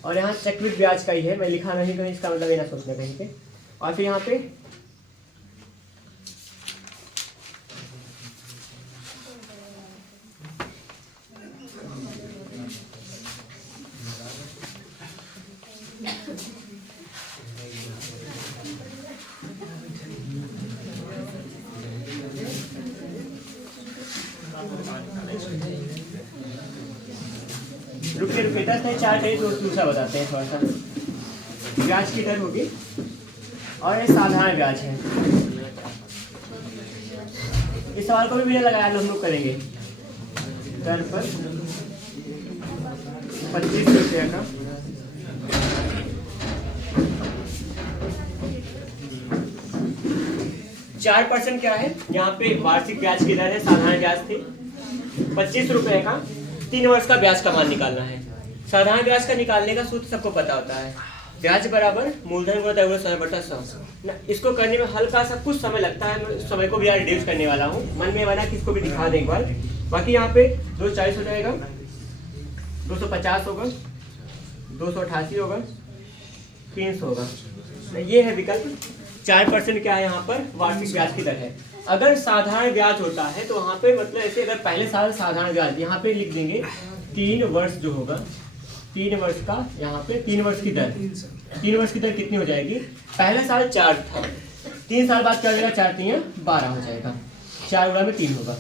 और यहाँ चक्रवृद्धि ब्याज का ही है, मैं लिखा नहीं कहीं, इसका मतलब ये ना सोचना कहीं पे। और फिर यहाँ पे रुकिए 10 नहीं 4 कहीं तो दूसरा बताते हैं थोड़ा सा। ब्याज की दर होगी और ये साधारण ब्याज है। इस सवाल को भी मैंने लगाया, हम लोग करेंगे। दर पर 25 रुपये का 4% क्या है, यहाँ पे वार्षिक ब्याज की दर है, साधारण ब्याज थी 25 रुपये का, 3 वर्ष का ब्याज का मान निकालना है। साधारण ब्याज का निकालने का सूत्र सबको पता होता है, ब्याज बराबर मूलधन गुणा दैनिक समय बटा 100। इसको करने में हल्का सा कुछ समय लगता है, मैं समय को भी यार रिड्यूस करने वाला हूँ, मन में बना कि इसको भी दिखा दें एक बार। बाकी यहाँ पे 240 हो जाएगा, 250 होगा, 288 होगा, 300 होगा। ये है विकल्प। 4% क्या है यहाँ पर, वार्षिक ब्याज की दर है। अगर साधारण ब्याज होता है तो वहाँ पे मतलब ऐसे, अगर पहले साल साधारण ब्याज यहाँ पे लिख देंगे 3 वर्ष जो होगा, 3 वर्ष का यहाँ पे 3 वर्ष की दर, 3 वर्ष की दर कितनी हो जाएगी, पहले साल 4 था, 3 साल बाद क्या हो जाएगा, 4 3 12 हो जाएगा, 4 गुणा में 3 होगा,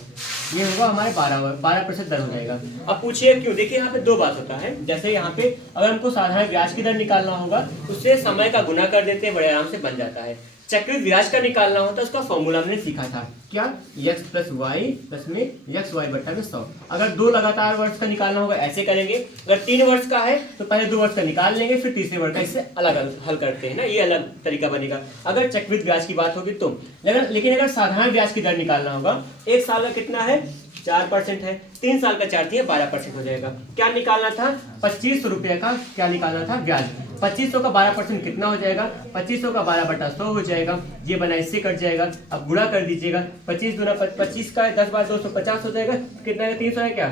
ये होगा हमारे 12% दर हो जाएगा। अब पूछिए क्यों, देखिए यहाँ पे 2 बात होता है। जैसे यहाँ पे अगर हमको साधारण ब्याज की दर निकालना होगा, उससे समय का गुना कर देते हैं, बड़े आराम से बन जाता है। चक्रवृद्धि ब्याज का निकालना होता है, उसका फॉर्मूला हमने सीखा था, क्या, x प्लस वाई प्लस में एक्स वाई बट्टा में 100। अगर 2 लगातार वर्ष का निकालना होगा ऐसे करेंगे, अगर 3 वर्ष का है तो पहले 2 वर्ष का निकाल लेंगे, फिर तीसरे वर्ष का इससे अलग हल करते हैं ना, ये अलग तरीका बनेगा अगर चक्रवृद्धि ब्याज की बात होगी तो। लेकिन अगर साधारण ब्याज की दर निकालना होगा, 1 साल का कितना है, 4% है, 3 साल का 4 3 12% हो जाएगा। क्या निकालना था, 25 रुपये का क्या निकालना था, ब्याज। 2500 का 12% कितना हो जाएगा, 2500 का 12 बटा 100 हो जाएगा, ये बना इससे कट जाएगा। अब गुणा कर दीजिएगा, 25 दूना 25 का 10 बार 250 हो जाएगा, कितना है 300 है, क्या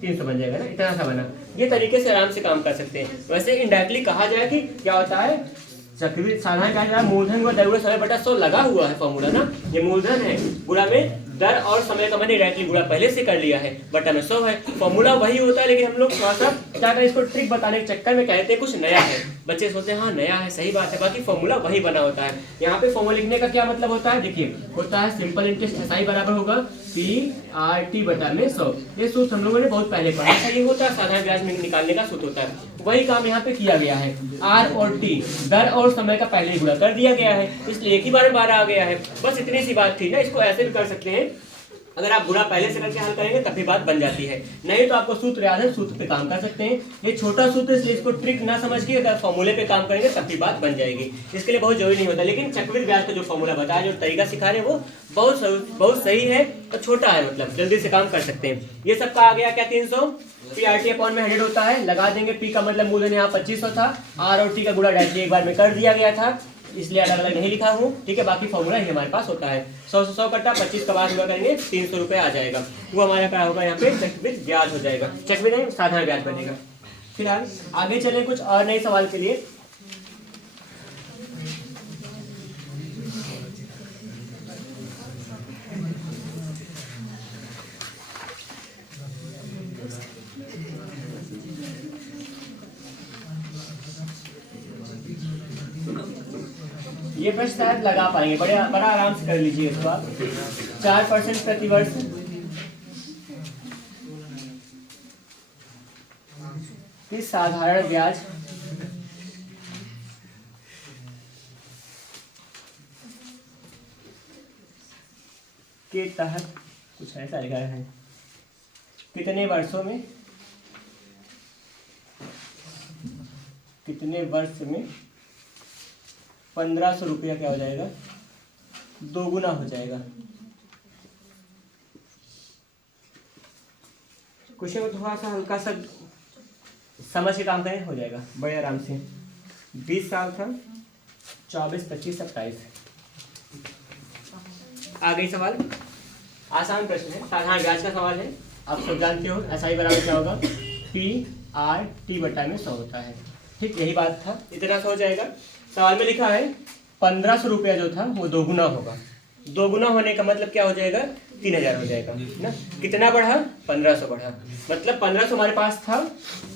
300 बन जाएगा ना, इतना सा बना। ये तरीके से आराम से काम कर सकते हैं। वैसे इनडायरेक्टली कहा जाए कि क्या होता है, चक्रवृद्धि साधारण कहा जाए मूलधन गुणा दैनिक समय बटा 100 लगा हुआ है फॉर्मूला ना, ये मूलधन है, गुणा में दर और समय का मैंने डायरेक्टली गुणा पहले से कर लिया है, बटा में 100 है, फॉर्मूला वही होता है। लेकिन हम लोग थोड़ा सा क्या करें, इसको ट्रिक बताने के चक्कर में कहते हैं कुछ नया है, बच्चे सोचते हैं हाँ नया है, सही बात है, बाकी फॉर्मूला वही बना होता है। यहाँ पे फॉर्मूला लिखने का क्या मतलब होता है, देखिए होता है सिंपल इंटरेस्ट SI बराबर होगा PRT बटा में 100। ये सूत्र हम लोगों ने बहुत पहले पढ़ा था, ये होता है साधारण ब्याज में निकालने का सूत्र होता है। वही काम यहाँ पे किया गया है, R और T दर और समय का पहले ही गुणा कर दिया गया है, इसलिए एक ही बार 12 आ गया है, बस इतनी सी बात थी ना। इसको ऐसे भी कर सकते हैं, अगर आप गुणा पहले से करके हल करेंगे तब भी बात बन जाती है, नहीं तो आपको सूत्र याद है, सूत्र पे काम कर सकते हैं। ये छोटा सूत्र इसलिए इसको ट्रिक ना समझ के अगर फॉर्मूले पे काम करेंगे तब भी बात बन जाएगी, इसके लिए बहुत जरूरी नहीं होता। लेकिन चक्रवृद्धि ब्याज का जो फॉर्मूला बताया, जो तरीका सिखा रहे हैं वो बहुत सही है और छोटा है, मतलब जल्दी से काम कर सकते हैं। ये सबका आ गया क्या, 300 PRT अपॉन में 100 होता है, लगा देंगे। P का मतलब मूलधन यहाँ 2500 था, R और T का गुणा डायरेक्टली एक बार में कर दिया गया था, इसलिए अलग अलग नहीं लिखा हूँ, ठीक है। बाकी फॉर्मूला ही हमारे पास होता है, 100 से 100 कटा, 25 का बाद हुआ करेंगे 300 रुपये आ जाएगा, वो हमारा क्या होगा, यहाँ पे चक्रवृद्धि ब्याज हो जाएगा, चक्रवृद्धि नहीं साधारण ब्याज बनेगा। फिलहाल आगे चलें कुछ और नए सवाल के लिए। ये प्रश्न शायद लगा पाएंगे, बड़ा आराम से कर लीजिए इसको आप। 4% प्रति वर्ष इस साधारण ब्याज के तहत कुछ ऐसा लिखा है, कितने वर्षों में, कितने वर्ष में 1500 रुपया क्या हो जाएगा, दोगुना हो जाएगा। क्वेश्चन को थोड़ा सा हल्का सा समझ के काम करें, हो जाएगा बड़े आराम से। 20 साल था, 24 25 27। आ गई सवाल, आसान प्रश्न है, साधारण ब्याज का सवाल है, आप सब जानते हो। SI बराबर क्या होगा, PRT बटा में 100 होता है। ठीक, यही बात था, इतना सा हो जाएगा। सवाल में लिखा है 1500 रुपया जो था वो दोगुना होगा। दोगुना होने का मतलब क्या हो जाएगा, 3000 हो जाएगा ना। कितना बढ़ा, 1500 बढ़ा, मतलब 1500 हमारे पास था,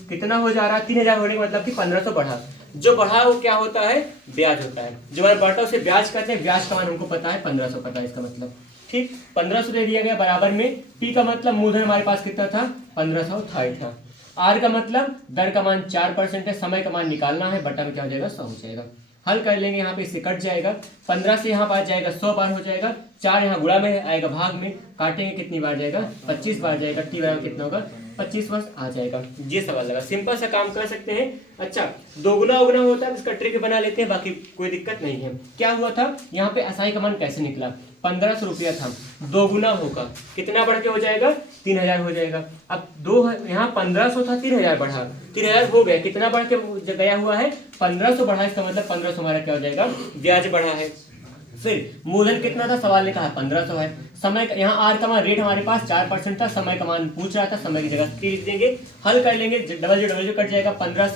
कितना हो जा रहा है, 3000 होने का मतलब कि 1500 बढ़ा। जो बढ़ा वो क्या होता है, ब्याज होता है। जो हमारे बढ़ता है उसे ब्याज कहते हैं। ब्याज का मान हमको पता है 1500 पता है, इसका मतलब ठीक 1500 दे दिया गया बराबर में। पी का मतलब मूलधन हमारे पास कितना था, 1500 था। आर का मतलब दर का मान 4% है, समय का मान निकालना है, बटा में क्या हो जाएगा, 100 हो जाएगा। हल कर लेंगे, यहाँ पे इससे कट जाएगा, 15 से यहाँ पर जाएगा 100 बार हो जाएगा, 4 यहाँ गुणा में आएगा, भाग में काटेंगे कितनी बार जाएगा, 25 बार जाएगा। टी बराबर कितना होगा, 25 वर्ष आ जाएगा। ये सवाल लगा, सिंपल सा काम कर सकते हैं। अच्छा, दोगुना उगुना होता है इसका ट्रिक बना लेते हैं, बाकी कोई दिक्कत नहीं है। क्या हुआ था यहाँ पे, असाई का मान कैसे निकला, 1500 रुपया था, दोगुना होगा कितना बढ़ के हो जाएगा, 3000 हो जाएगा। अब दो यहाँ 1500 था, 3000 बढ़ा, 3000 हो गया, कितना बढ़ के गया हुआ है, 1500 बढ़ा, इसका मतलब 1500 हमारा क्या हो जाएगा, ब्याज बढ़ा है। फिर मूलधन कितना था, सवाल ने कहा 1500 है। समय यहाँ आर का मान रेट हमारे पास 4% था, समय का मान पूछ रहा था, समय की जगह लिख देंगे। हल कर लेंगे, डबल जो कट जाएगा, 15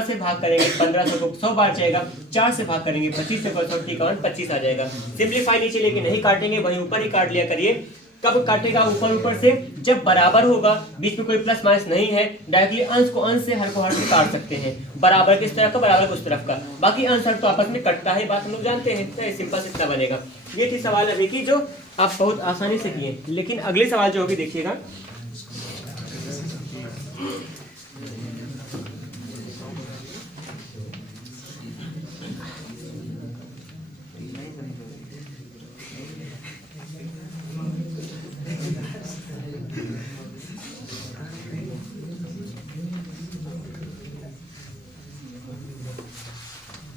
से भाग करेंगे, 1500 को 100 बार जाएगा, 4 से भाग करेंगे 25 से 25 आ जाएगा। सिंप्लीफाई नीचे लेके नहीं काटेंगे, वहीं ऊपर ही काट लिया करिए। कब काटेगा, ऊपर से, जब बराबर होगा, बीच में कोई प्लस माइनस नहीं है, डायरेक्टली अंश को अंश से, हर को हर से काट सकते हैं। बराबर किस तरफ का, बराबर उस तरफ का, बाकी अंश हर तो आपस में कटता है, बात हम लोग जानते हैं। तो सिंपल से इतना बनेगा। ये थी सवाल अभी की, जो आप बहुत आसानी से किए। लेकिन अगले सवाल जो होगी देखिएगा,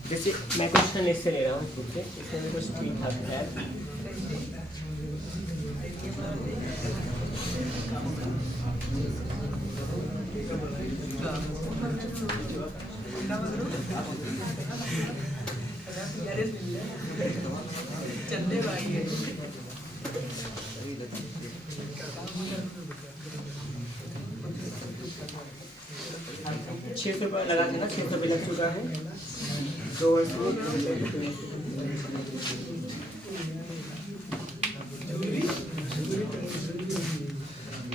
जैसे मैं क्वेश्चन इससे ले रहा हूँ खुद से, इसमें कुछ ठीक ठाक है। छः सौ रुपये लगा था ना, 600 रुपये लग चुका है 2 वर्ष में।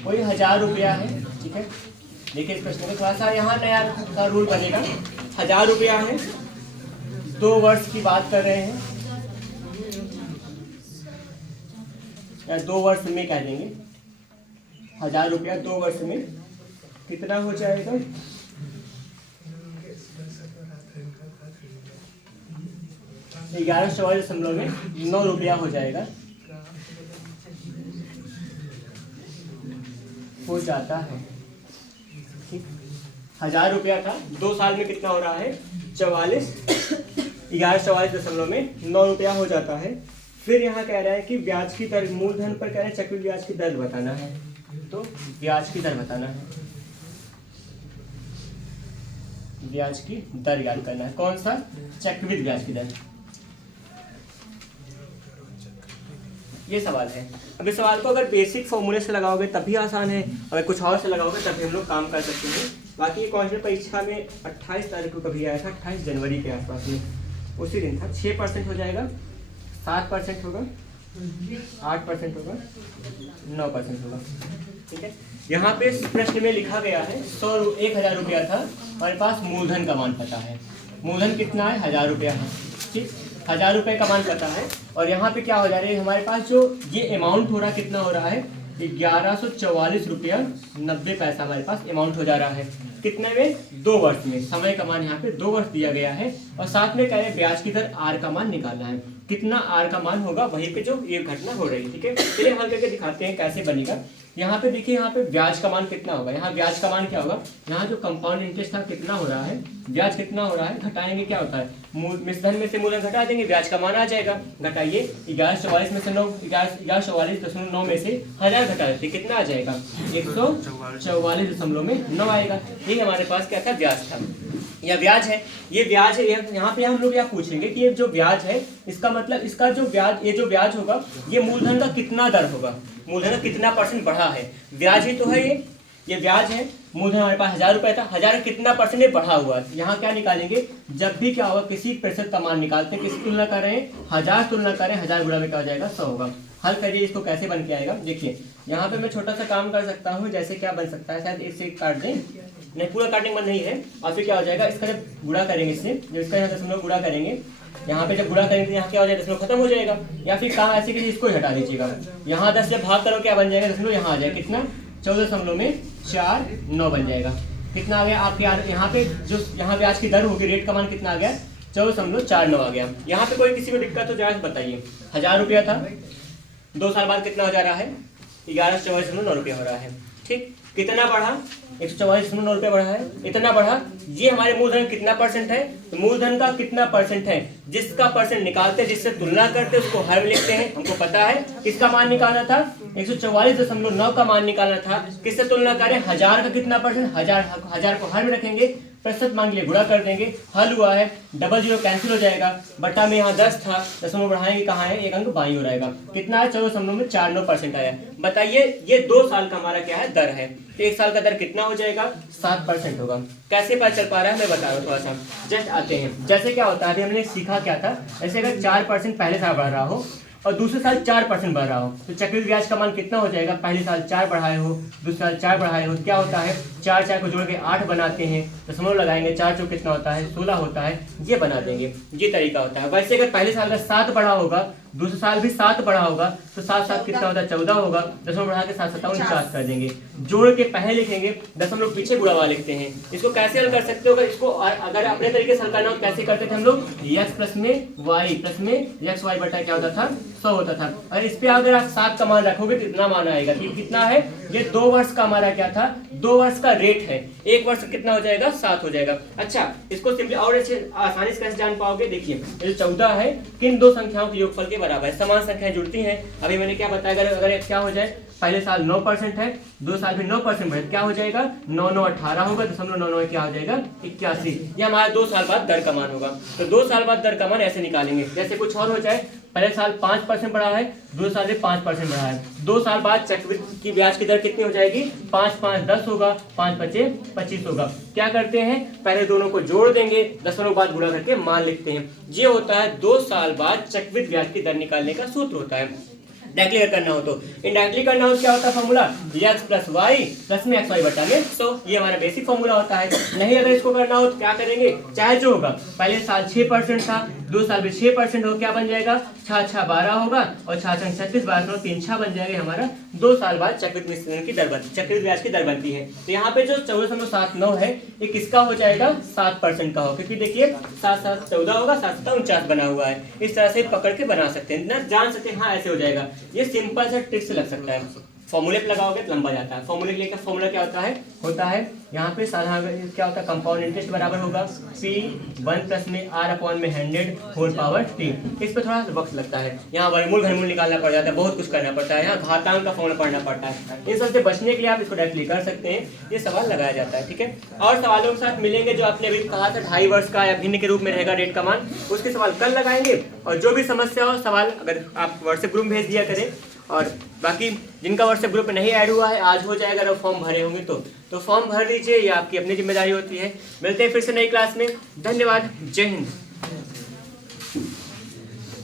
कोई 1000 रुपया है, ठीक है। देखिए इस प्रश्न में थोड़ा सा यहाँ नया का रूल बनेगा। 1000 रुपया है, 2 वर्ष की बात कर रहे हैं, या 2 वर्ष में कह देंगे। 1000 रुपया 2 वर्ष में कितना हो जाएगा, 1144.9 रुपया हो जाएगा, हो जाता है। ठीक, 1000 रुपया था, 2 साल में कितना हो रहा है, 1144.9 रुपया हो जाता है। फिर यहाँ कह रहा है कि ब्याज की दर, मूलधन पर कह रहे हैं चक्रवृद्धि ब्याज की दर बताना है, तो ब्याज की दर बताना है, ब्याज की दर याद करना है। कौन सा, चक्रवृद्धि ब्याज की दर, ये सवाल है। अब इस सवाल को अगर बेसिक फॉर्मूले से लगाओगे तब भी आसान है, अगर कुछ और से लगाओगे तब भी हम लोग काम कर सकते हैं। बाकी ये क्वेश्चन परीक्षा में 28 तारीख को कभी आया था, 28 जनवरी के आसपास में, उसी दिन था। 6% हो जाएगा, 7% होगा, 8% होगा, 9% होगा, ठीक है। यहाँ पे इस प्रश्न में लिखा गया है 1000 रुपया था, हमारे पास मूलधन का मान पता है। मूलधन कितना है, 1000 रुपया है, ठीक, 1000 रुपये का मान पता है। और यहाँ पे क्या हो जा रहा है, हमारे पास जो ये अमाउंट हो रहा है, कितना हो रहा है, 1144 रुपया 90 पैसा हमारे पास अमाउंट हो जा रहा है। कितने में, 2 वर्ष में। समय का मान यहाँ पे 2 वर्ष दिया गया है, और साथ में कह रहे हैं ब्याज की दर आर का मान निकालना है। कितना आर का मान होगा, वहीं पे जो ये घटना हो रही है, ठीक है। चलिए हल करके दिखाते हैं कैसे बनेगा। यहाँ पे देखिए, यहाँ पे ब्याज का मान कितना होगा, यहाँ ब्याज का मान क्या होगा, यहाँ जो कंपाउंड इंटरेस्ट था कितना हो रहा है, ब्याज कितना हो रहा है, घटाएंगे क्या होता है, मिश्रधन में से मूलधन घटा देंगे, ब्याज का मान आ जाएगा। घटाइए 1144 में से 1144.9 में से 1000 घटा देते, कितना आ जाएगा, 144.9 आएगा। ये हमारे पास क्या था, ब्याज था, या ब्याज है, ये ब्याज है। यहाँ पे हम लोग क्या पूछेंगे कि ये जो ब्याज है, इसका मतलब इसका जो ब्याज, ये जो ब्याज होगा, ये मूलधन का कितना दर होगा, मूलधन का कितना % बढ़ा है, ब्याज ही तो है ये ब्याज है। मूलधन हमारे पास 1000 रुपये था, 1000 कितना परसेंट बढ़ा हुआ है। यहाँ क्या निकालेंगे, जब भी क्या होगा किसी प्रतिशत का मान निकालते हैं, किसकी तुलना कर रहे हैं, 1000 तुलना करें, 1000 गुणा में क्या हो जाएगा 100 होगा। हल करिए इसको, कैसे बन के आएगा देखिए। यहाँ पे मैं छोटा सा काम कर सकता हूँ, जैसे क्या बन सकता है, शायद इससे काट दें, नहीं पूरा काटने मन नहीं है। और फिर क्या हो जाएगा, इसका जब गुणा करेंगे, इससे जब इसका यहाँ दशमलव गुणा करेंगे, यहाँ पे जब गुणा करेंगे तो यहाँ क्या हो जाएगा, दशमलव खत्म हो जाएगा। या फिर काम ऐसे कीजिए, इसको हटा दीजिएगा, यहाँ 10 जब भाग करो क्या बन जाएगा, दशमलव यहाँ आ जाएगा कितना 14.49 बन जाएगा। कितना आ गया आपके यहाँ पे, जो यहाँ ब्याज की दर होगी, रेट का मान कितना आ गया 14.49 आ गया। यहाँ पे कोई किसी को दिक्कत हो जाए बताइए। 1000 रुपया था, 2 साल बाद कितना हो जा रहा है, 1124.9 रुपया हो रहा है। ठीक, कितना बढ़ा, 144.9 रुपया बढ़ा है, इतना बढ़ा। ये हमारे मूलधन कितना परसेंट है, तो मूलधन का कितना परसेंट है, जिसका परसेंट निकालते हैं, जिससे तुलना करते हैं, उसको हर में लिखते हैं। हमको पता है किसका मान निकालना था, 144.9 का मान निकालना था। किससे तुलना करें, 1000 का कितना परसेंट, 1000 को हर में रखेंगे, प्रतिशत मान के लिए गुणा कर देंगे, हल हुआ है, डबल जीरो कैंसिल हो जाएगा, बट्टा में यहाँ 10 था, दशमलव बढ़ाएंगे कहाँ है, एक अंक बाईं हो रहेगा। कितना है, 14.49% आया। बताइए ये 2 साल का हमारा क्या है, दर है, तो 1 साल का दर कितना हो जाएगा, 7% होगा। कैसे पता चल पा रहा है मैं बता रहा हूँ, थोड़ा सा जस्ट आते हैं। जैसे क्या होता है, अभी हमने सीखा क्या था, जैसे अगर 4% पहले साल बढ़ रहा हो और दूसरे साल 4% बढ़ रहा हो, तो चक्रवृद्धि ब्याज का मान कितना हो जाएगा, पहले साल 4 बढ़ाए हो, दूसरे साल 4 बढ़ाए हो, क्या होता है, 4 को जोड़ के 8 बनाते हैं, दशमलव लगाएंगे, 4 चौक कितना होता है 16 होता है, ये बना देंगे, ये तरीका होता है। वैसे अगर पहले साल का 7 बढ़ा होगा, दूसरे साल भी 7 बढ़ा होगा, तो 7 कितना होता है 14 होगा, दशमलव बढ़ा के 7 7 49 कर देंगे, जोड़ के पहले लिखेंगे, दशमलव पीछे गुणा लिखते हैं। इसको कैसे हल कर सकते हो, इसको अगर अपने तरीके से हल करना हो कैसे करते थे हम लोग, x प्लस में x y बटा क्या होता था 100 होता था। और इस पे अगर आप 7 का मान रखोगे तो इतना मान आएगा कि कितना है, ये 2 वर्ष का हमारा क्या था, 2 वर्ष का रेट है, 1 वर्ष कितना हो जाएगा 7 हो जाएगा। अच्छा, इसको सिंपली और आसानी से कैसे जान पाओगे, देखिए ये 14 है, किन 2 संख्याओं के योगफल के बराबर है, समान संख्याएं जुड़ती हैं। अभी मैंने क्या बताया, अगर क्या हो जाए, पहले साल 9% है, 2 साल में 9% बढ़े, क्या हो जाएगा 9 9 18 होगा, 0.99 क्या हो जाएगा 81। ये हमारा 2 साल बाद दर का मान होगा। तो 2 साल बाद दर का मान ऐसे निकालेंगे, जैसे कुछ और हो जाए, पहले साल 5% बढ़ा है, दूसरे साल में 5% बढ़ा है, 2 साल बाद चक्रवृद्धि की ब्याज की दर कितनी हो जाएगी, 5 5 10 होगा, 5 5 25 होगा। क्या करते हैं, पहले दोनों को जोड़ देंगे, दशमलव बाद गुणा करके मान लिखते हैं। ये होता है 2 साल बाद चक्रवृद्धि ब्याज की दर निकालने का सूत्र होता है। डायरेक्टली करना हो तो, इनडायरेक्टली करना हो क्या होता है formula, x plus y plus में xy बटा में 100, ये हमारा बेसिक फॉर्मूला होता है। नहीं अगर इसको करना हो तो क्या करेंगे, चाहे जो होगा, पहले साल 6% था, 2 साल में 6% हो, क्या बन जाएगा 6 6 12 होगा, और 6 6 36 12 3 6 बन जाएगा। हमारा 2 साल बाद चक्रवृद्धि विचलन की दर बनती, चक्रवृद्धि ब्याज की दर बनती है। तो यहाँ पे जो 14.79 है, ये किसका हो जाएगा 7% का हो, क्योंकि देखिए 7 7 14 होगा, 7 7 49 बना हुआ है। इस तरह से पकड़ के बना सकते हैं ना, जान सकते हैं, हाँ ऐसे हो जाएगा। ये सिंपल सा ट्रिक से लग सकता है, फॉर्मूले पे लगाओगे तो लंबा जाता है। फॉर्मूले के लिए फॉर्मूला क्या होता है यहाँ पे साधारण क्या होता है, कंपाउंड इंटरेस्ट बराबर होगा P1 प्लस में R अपॉन में 100 होल पावर t। इस पे थोड़ा वक्त लगता है, यहाँ वर्गमूल घनमूल निकालना पड़ जाता है, बहुत कुछ करना पड़ता है, यहाँ घातांक का फॉर्मूला पढ़ना पड़ता है। इन सब से बचने के लिए आप इसको डायरेक्टली कर सकते हैं, ये सवाल लगाया जाता है। ठीक है, और सवालों के साथ मिलेंगे, जो आपने अभी कहा था 2.5 वर्ष का या भिन्न के रूप में रहेगा रेट का मान, उसके सवाल कल लगाएंगे। और जो भी समस्या हो सवाल अगर आप व्हाट्सएप ग्रुप में भेज दिया करें, और बाकी जिनका व्हाट्सएप ग्रुप में नहीं ऐड हुआ है, आज हो जाएगा, अगर फॉर्म भरे होंगे तो फॉर्म भर दीजिए, ये आपकी अपनी जिम्मेदारी होती है। मिलते हैं फिर से नई क्लास में, धन्यवाद, जय हिंद।